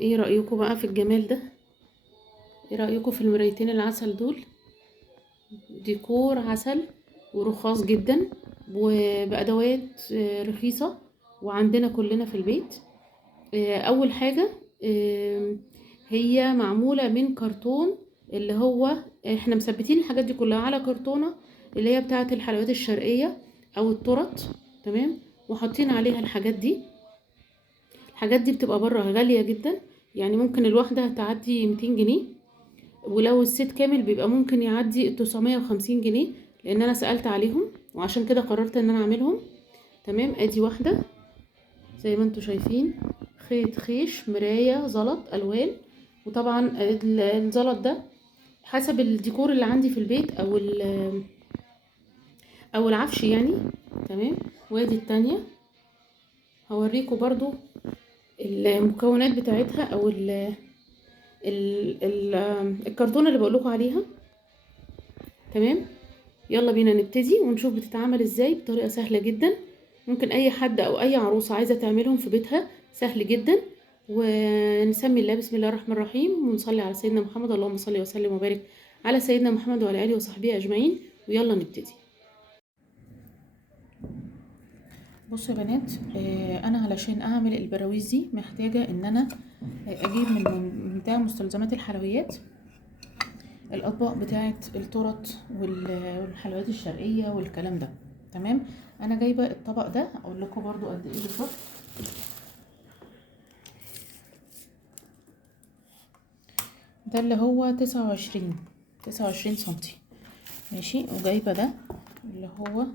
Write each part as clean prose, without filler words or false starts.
ايه رأيكم بقى في الجمال ده؟ ايه رأيكم في المرايتين العسل دول؟ ديكور عسل ورخاص جدا وبأدوات رخيصة وعندنا كلنا في البيت. اول حاجة، هي معمولة من كرتون، اللي هو احنا مثبتين الحاجات دي كلها على كرتونة اللي هي بتاعة الحلويات الشرقية او التورت. تمام. وحاطين عليها الحاجات دي بتبقى بره غالية جدا، يعني ممكن الواحدة تعدي 200 جنيه، ولو الست كامل بيبقى ممكن يعدي 950 جنيه، لان انا سألت عليهم وعشان كده قررت ان انا اعملهم. تمام. ادي واحدة زي ما انتوا شايفين، خيط خيش مراية زلط الوان. وطبعا الزلط ده حسب الديكور اللي عندي في البيت او العفش يعني. تمام. وادي التانية هوريكم برضو المكونات بتاعتها او ال الكرتونة اللي بقولكوا عليها. تمام. يلا بينا نبتدي ونشوف بتتعمل ازاي بطريقة سهلة جدا. ممكن اي حد او اي عروسة عايزة تعملهم في بيتها، سهل جدا. ونسمي الله بسم الله الرحمن الرحيم ونصلي على سيدنا محمد، اللهم صل وسلم وبارك على سيدنا محمد وعلى اله وصحبه اجمعين. ويلا نبتدي. بصوا يا بنات، انا علشان اعمل البراويز دي محتاجة ان انا اجيب من بتاع مستلزمات الحلويات الاطباق بتاعه التورت والحلويات الشرقيه والكلام ده. تمام. انا جايبه الطبق ده، اقول لكم برضو قد ايه بالظبط. ده اللي هو 29 سنتي. ماشي. وجايبه ده اللي هو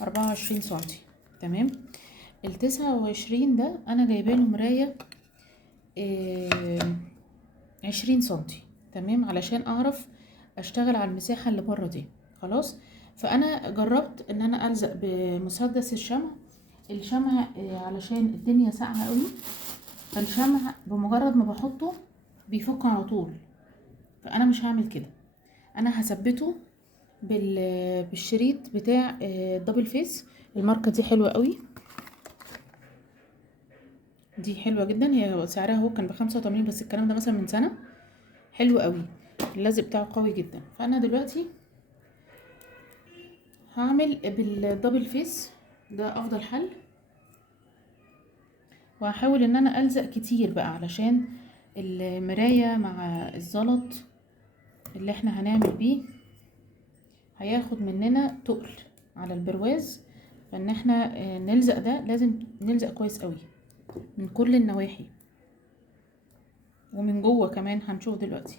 24 سنتي. تمام. ال29 ده انا جايبه له مرايه 20 سنتي. تمام. علشان اعرف اشتغل على المساحة اللي بره دي. خلاص. فانا جربت ان انا الزق بمسدس الشمع علشان الدنيا ساقعة قوي، فالشمع بمجرد ما بحطه بيفك على طول. فانا مش هعمل كده، انا هثبته بالشريط بتاع دبل فيس. الماركة دي حلوة قوي، دي حلوة جدا. هي سعرها هو كان ب85، بس الكلام ده مثلا من سنة. حلو قوي، اللزق بتاعه قوي جدا. فانا دلوقتي هعمل بالدبل فيس، ده افضل حل. وهحاول ان انا الزق كتير بقى علشان المراية مع الزلط اللي احنا هنعمل بيه هياخد مننا تقل على البرواز. فان احنا نلزق ده لازم نلزق كويس قوي من كل النواحي ومن جوه كمان، هنشوف دلوقتي.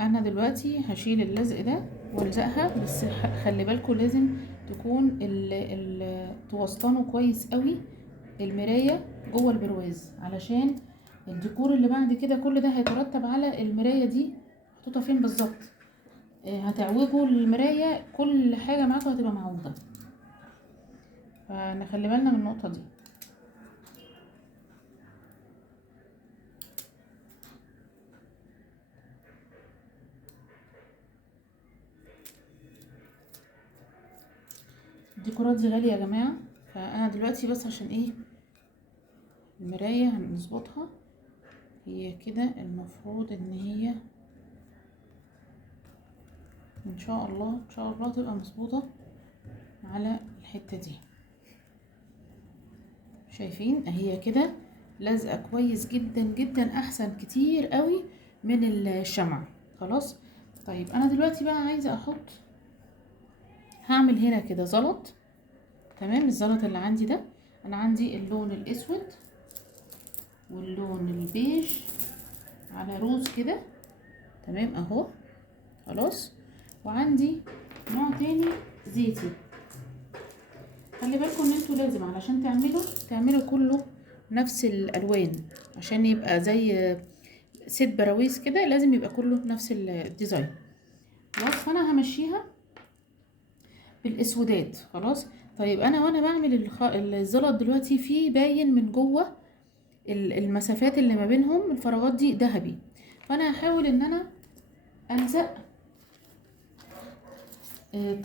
انا دلوقتي هشيل اللزق ده والزقها، بس خلي بالكم لازم تكون توسطنوا كويس قوي المراية جوه البرواز، علشان الديكور اللي بعد كده كل ده هيترتب على المراية دي محطوطة فين بالظبط. هتعوجوا المراية، كل حاجة معاكم هتبقى معوجة، فنخلي بالنا من النقطة دي. الديكورات دي غالية يا جماعة. فانا دلوقتي بس عشان ايه المراية هنظبطها، هي كده المفروض ان هي ان شاء الله ان شاء الله تبقى مظبوطة على الحتة دي. شايفين هي كده لازقة كويس جدا جدا، احسن كتير قوي من الشمع. خلاص. طيب انا دلوقتي بقى عايزة هعمل هنا كده زلط. تمام. الزلط اللي عندي ده، انا عندي اللون الاسود واللون البيج على روز كده. تمام اهو. خلاص. وعندي نوع تاني زيتي. خلي بالكم ان انتوا لازم علشان تعملوا كله نفس الالوان، عشان يبقى ست براويز كده، لازم يبقى كله نفس الديزاين. خلاص، فانا همشيها بالاسودات. خلاص. طيب انا وانا بعمل الزلط دلوقتي، في باين من جوه المسافات اللي ما بينهم الفراغات دي ذهبي، فانا هحاول ان انا الزق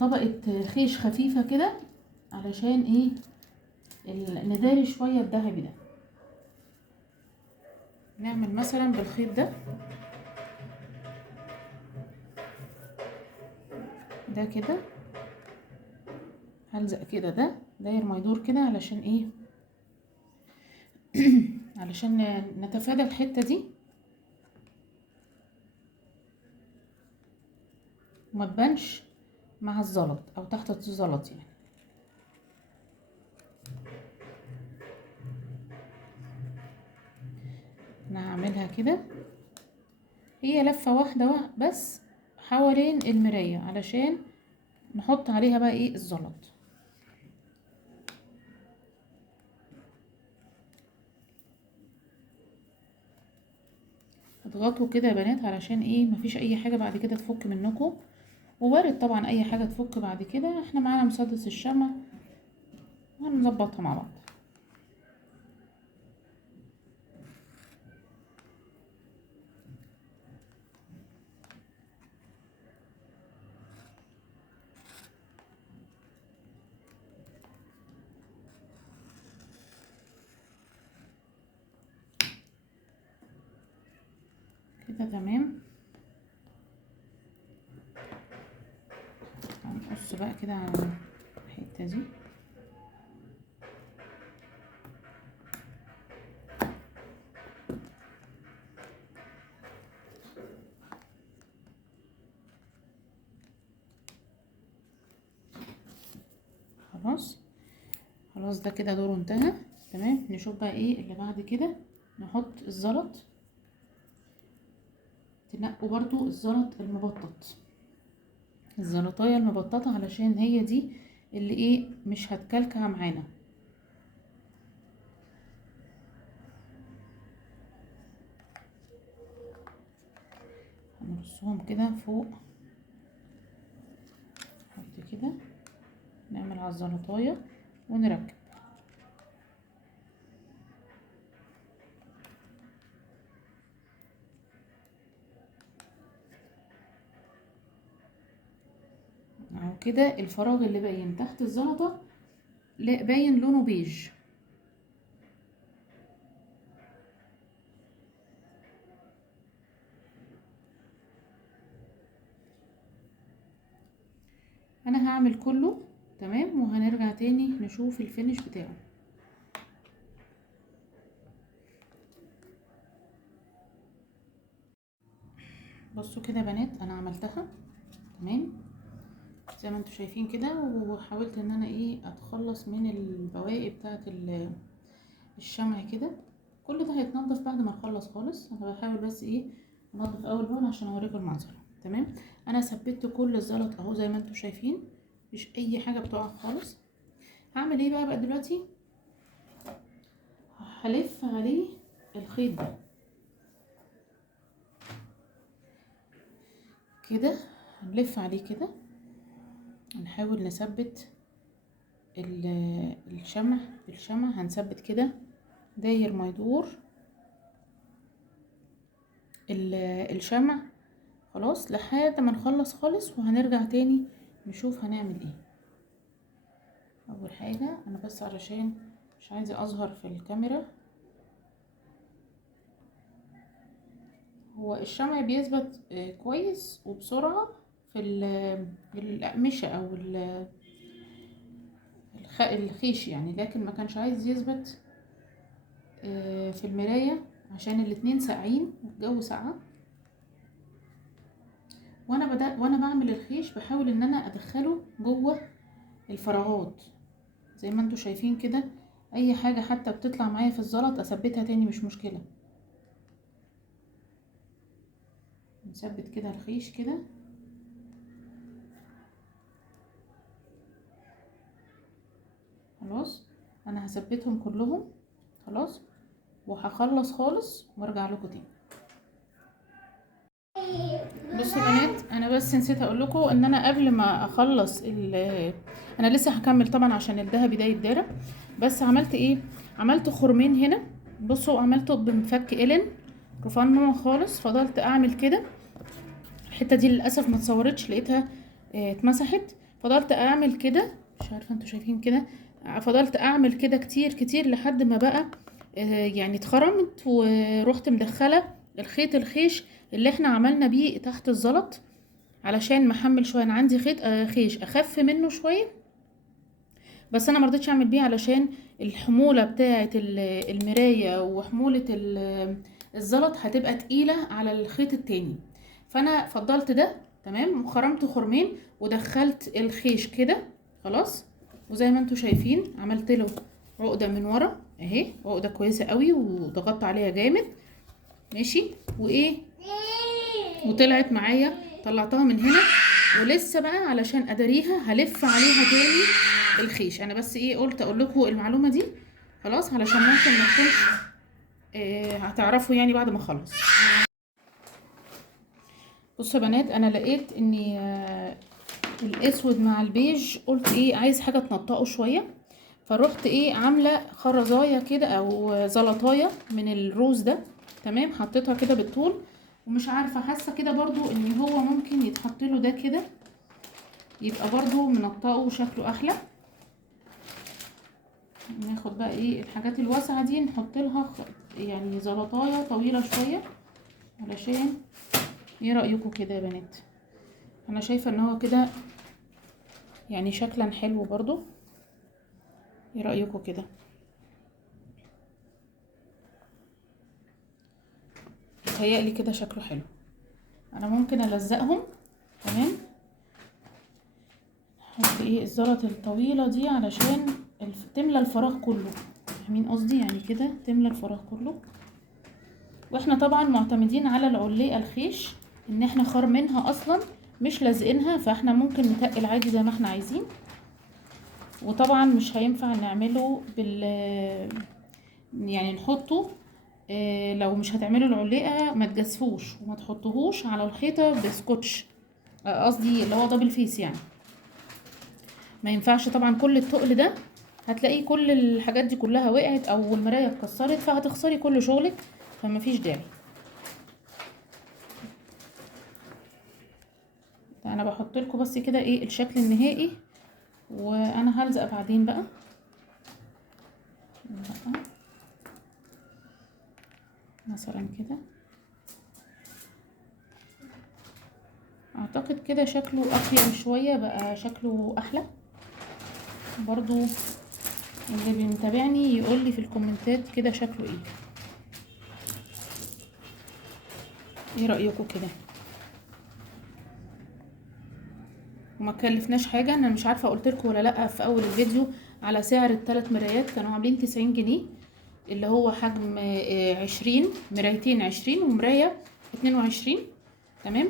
طبقة خيش خفيفة كده، علشان ايه نداري شوية الذهبي ده. نعمل مثلا بالخيط ده كده، هلزق كده ده داير ما يدور كده، علشان ايه علشان نتفادى الحتة دي وما تبانش مع الزلط او تحت الزلط يعني. انا هعملها كده، هي لفة واحدة بس حوالين المراية، علشان نحط عليها بقى ايه الزلط. اضغطوا كده يا بنات، علشان ايه مفيش اي حاجة بعد كده تفك منكم، ووارد طبعا اي حاجة تفك بعد كده. احنا معانا مسدس الشمع وهنظبطها مع بعض. كده تمام. هنقص بقى كده على الحتة دي. خلاص خلاص، ده كده دوره انتهى. تمام. نشوف بقى ايه اللي بعد كده. نحط الزلط. تنقوا برضو الزلط المبطط، الزلطايه المبططه، علشان هي دي اللي ايه مش هتكلكع معانا. هنرصهم كده فوق. نحط كده، نعمل على الزلطايه ونركب. اهو كده الفراغ اللي باين تحت الزلطه لا باين لونه بيج. انا هعمل كله تمام، وهنرجع تاني نشوف الفينش بتاعه. بصوا كده يا بنات، انا عملتها تمام زي ما انتوا شايفين كده، وحاولت ان انا ايه اتخلص من البواقي بتاعه الشمع كده. كل ده هيتنضف بعد ما نخلص خالص. انا بحاول بس ايه انضف اول باول عشان اوريكم المنظر. تمام. انا ثبت كل الزلط اهو زي ما انتوا شايفين، مفيش اي حاجه بتقع خالص. هعمل ايه بقى دلوقتي؟ هلف عليه الخيط ده كده، هنلف عليه كده، نحاول نثبت الشمع بالشمع. هنثبت كده داير ما يدور الشمع. خلاص لحد ما نخلص خالص، وهنرجع تاني نشوف هنعمل ايه. اول حاجة انا بس علشان مش عايزة اظهر في الكاميرا، هو الشمع بيثبت كويس وبسرعة في الأقمشة او الخيش يعني، لكن ما كانش عايز يثبت في المراية عشان الاتنين ساقعين والجو ساقعة. وانا بعمل الخيش بحاول ان انا ادخله جوه الفراغات زي ما انتوا شايفين كده. اي حاجة حتى بتطلع معايا في الزلط اثبتها تاني مش مشكلة. نثبت كده الخيش كده. خلاص انا هثبتهم كلهم خلاص، وهخلص خالص وارجع لكم تاني. بصوا يا بنات، انا بس نسيت اقول لكم ان انا قبل ما اخلص انا لسه هكمل طبعا عشان الدهبي ده يتدارى. بس عملت ايه؟ عملت خرمين هنا. بصوا عملته بمفك قلن رفنع خالص. فضلت اعمل كده. الحته دي للاسف ما اتصورتش، لقيتها اتمسحت. فضلت اعمل كده، مش عارفه انتوا شايفين كده. فضلت اعمل كده كتير كتير لحد ما بقى يعني اتخرمت. ورحت مدخله الخيش اللي احنا عملنا بيه تحت الزلط علشان محمل شويه. انا عندي خيط خيش اخف منه شويه، بس انا مرضتش اعمل بيه علشان الحموله بتاعه المرايه وحموله الزلط هتبقى تقيله على الخيط التاني. فانا فضلت ده تمام، وخرمت خرمين ودخلت الخيش كده خلاص. وزي ما انتوا شايفين عملت له عقده من ورا اهي، عقده كويسه قوي وضغطت عليها جامد ماشي. وايه وطلعت معايا، طلعتها من هنا. ولسه بقى علشان اداريها هلف عليها تاني الخيش. انا بس ايه قلت اقول لكم المعلومه دي خلاص علشان ممكن ما تكونش هتعرفوا يعني بعد ما اخلص. بصوا يا بنات، انا لقيت اني الاسود مع البيج قلت ايه عايز حاجه تنطقه شويه. فروحت ايه عامله خرزايه كده او زلطايه من الروز ده تمام. حطيتها كده بالطول، ومش عارفه حاسه كده برضو ان هو ممكن يتحط له ده كده يبقى برضو منطقه وشكله احلى. ناخد بقى ايه الحاجات الواسعه دي نحط لها يعني زلطايه طويله شويه علشان. ايه رايكم كده يا بنات؟ انا شايفه ان هو كده يعني شكلا حلو برضو. ايه رايكم كده؟ متهيألي كده شكله حلو. انا ممكن الزقهم تمام. احط ايه الزلط الطويله دي علشان تملى الفراغ كله، فاهمين قصدي؟ يعني كده تملى الفراغ كله. واحنا طبعا معتمدين على العليقه الخيش ان احنا خرمينها اصلا مش لازقينها، فاحنا ممكن نتقل عادي زي ما احنا عايزين. وطبعا مش هينفع نعمله يعني نحطه لو مش هتعملوا العليقه ما تجازفوش وما تحطوهوش على الحيطه بسكوتش، قصدي اللي هو دبل فيس يعني. ما ينفعش طبعا كل التقل ده هتلاقي كل الحاجات دي كلها وقعت او المرايه اتكسرت فهتخسري كل شغلك، فما فيش داعي. انا بحط لكم بس كده ايه الشكل النهائي، وانا هلزق بعدين بقى. مثلا كده اعتقد كده شكله اقيم شويه، بقى شكله احلى. برضو اللي بيتابعني يقول لي في الكومنتات كده شكله ايه. ايه رايكم كده؟ وما كلفناش حاجه. انا مش عارفه قلت لكم ولا لا في اول الفيديو على سعر ال3 مرايات، كانوا عاملين 90 جنيه اللي هو حجم 20 مرايتين 20 ومرايه 22 تمام.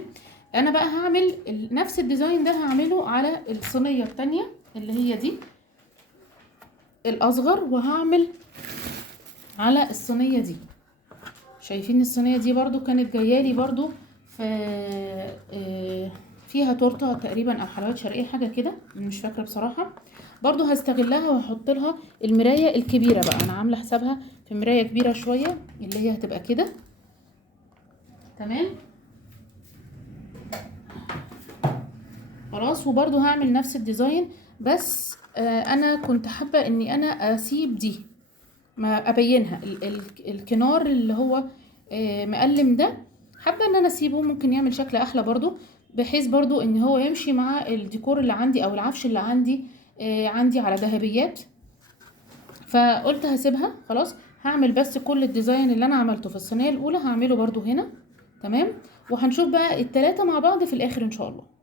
انا بقى هعمل نفس الديزاين ده هعمله على الصينيه التانية اللي هي دي الاصغر، وهعمل على الصينيه دي. شايفين الصينيه دي برضو كانت جايالي برضو فيها تورته تقريبا او حلويات شرقيه حاجه كده مش فاكره بصراحه. برضو هستغلها وهحط لها المرايه الكبيره بقى. انا عامله حسابها في مرايه كبيره شويه اللي هي هتبقى كده تمام خلاص. وبرضو هعمل نفس الديزاين، بس انا كنت حابه اني انا اسيب دي ما ابينها الكنار اللي هو مقلم ده، حابه ان انا اسيبه ممكن يعمل شكل احلى برضو، بحيث برضو ان هو يمشي مع الديكور اللي عندي او العفش اللي عندي على ذهبيات. فقلت هسيبها خلاص. هعمل بس كل الديزاين اللي انا عملته في الصينيه الاولى هعمله برضو هنا تمام. وهنشوف بقى التلاتة مع بعض في الاخر ان شاء الله.